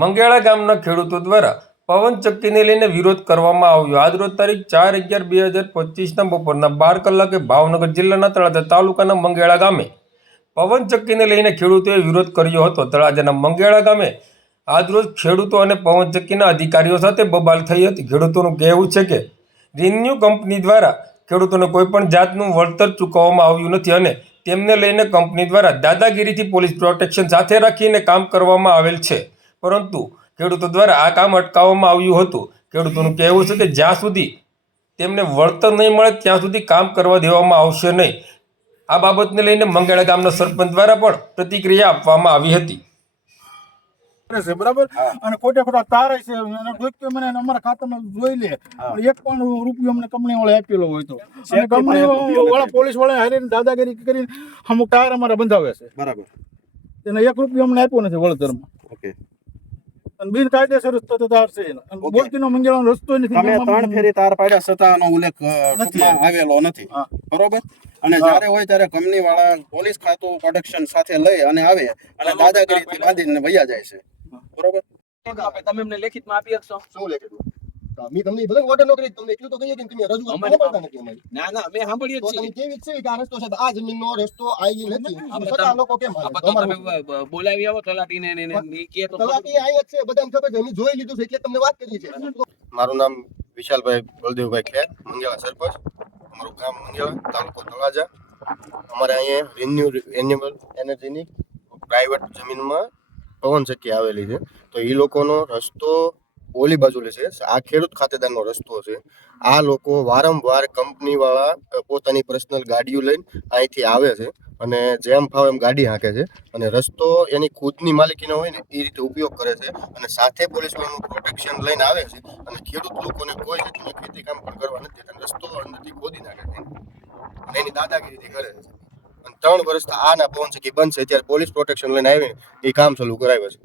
મંગેળા ગામના ખેડૂતો દ્વારા પવનચક્કીને લઈને વિરોધ કરવામાં આવ્યો. આજરોજ તારીખ 4/11/2025ના બપોરના 12 કલાકે ભાવનગર જિલ્લાના તળાજા તાલુકાના મંગેળા ગામે પવનચક્કીને લઈને ખેડૂતોએ વિરોધ કર્યો હતો. તળાજાના મંગેળા ગામે આજરોજ ખેડૂતો અને પવનચક્કીના અધિકારીઓ સાથે બબાલ થઈ હતી. ખેડૂતોનું કહેવું છે કે રિન્યુ કંપની દ્વારા ખેડૂતોને કોઈપણ જાતનું વળતર ચૂકવવામાં આવ્યું નથી અને તેમને લઈને કંપની દ્વારા દાદાગીરીથી પોલીસ પ્રોટેક્શન સાથે રાખીને કામ કરવામાં આવેલ છે, પરંતુ ખેડૂતો દ્વારા આ કામ અટકાવવામાં આવ્યું હતું. ખેડૂતોનું કહેવું છે કે જ્યાં સુધી તેમને વળતર નહીં મળે ત્યાં સુધી કામ કરવા દેવામાં આવશે નહીં. આ બાબતને લઈને મંગેળા ગામના સરપંચ દ્વારા પણ પ્રતિક્રિયા આપવામાં આવી હતી. બરાબર, અને ખોટા ખોટા તારે છે ડોક્યુમેન્ટ મને અમારા ખાતામાં જોઈ લે, એક પણ રૂપિયો અમને કંપની વાળા આપેલો હોય તો, અને કંપની વાળા પોલીસ વાળા હારીને દાદાગીરી કરીને અમુક ટાયર અમારા બંધાવે છે. બરાબર, એને 1 રૂપિયો અમને આપ્યો નથી વળતરમાં. ઓકે, અને બિનકાયદેસર રસ્તો તો તાર છે, બોલતીનો મંગેળાનો રસ્તો નથી. તમે 3 ફેરી તાર પાડ્યા છતાંનો ઉલ્લેખ આવેલો નથી. બરોબર, અને જ્યારે હોય ત્યારે કંપની વાળા પોલીસ ખાતું પ્રોટેક્શન સાથે લઈ અને આવે અને દાદાગીરીથી બાંધીને વયા જાય છે. બરોબર, તમે એમને લેખિતમાં આપી શકશો? શું લેખિતમાં? મી તમને ભલે ઓર્ડર નો કરી, તમને એટલું તો કહીએ કે તમે રજૂઆત કરતા નથી અમારી. ના ના, અમે સાંભળીએ તો તમે કેવી છે કે આ રસ્તો છે, આ જમીનનો રસ્તો આવી નથી, છતાં લોકો કેમ હાલે? તમે બોલાવી આવો તલાટીને ને કે તો તલાટી આયા છે, બધાને ખબર છે, અમે જોઈ લીધું છે એટલે તમને વાત કરી છે. મારું નામ વિશાલભાઈ બલદેવભાઈ ખેર, મંગેળા સરપંચ. અમારું ગામ મંગેળા, તાલુકો તળાજા. અમારે અહીંયા રિન્યુએબલ એનર્જીની પ્રાઇવેટ જમીનમાં પવનચક્કી આવેલી છે, તો એ લોકોનો રસ્તો ઓલી બાજુ છે, આ ખેડૂત ખાતેદારનો રસ્તો છે. આ લોકો વારંવાર કંપનીવાળા પોતાની પર્સનલ ગાડીઓ લઈને અહીંથી આવે છે અને જેમ ફાવે એમ ગાડી હાંકે છે, અને રસ્તો એની ખુદની માલિકીનો હોય ને એ રીતે ઉપયોગ કરે છે, અને સાથે પોલીસવાળાનું પ્રોટેક્શન લઈને આવે છે, અને ખેડૂત લોકોને કોઈ જાતનું ખેતી કામ પણ કરવા નથી દેતા. રસ્તો અંદરથી ખોદી નાખે છે અને એની દાદાગીરીથી કરે છે. અને 3 વર્ષથી આના પવનચક્કી બંધ છે, ત્યારે પોલીસ પ્રોટેક્શન લઈને આવીને એ કામ ચાલુ કરાવે છે.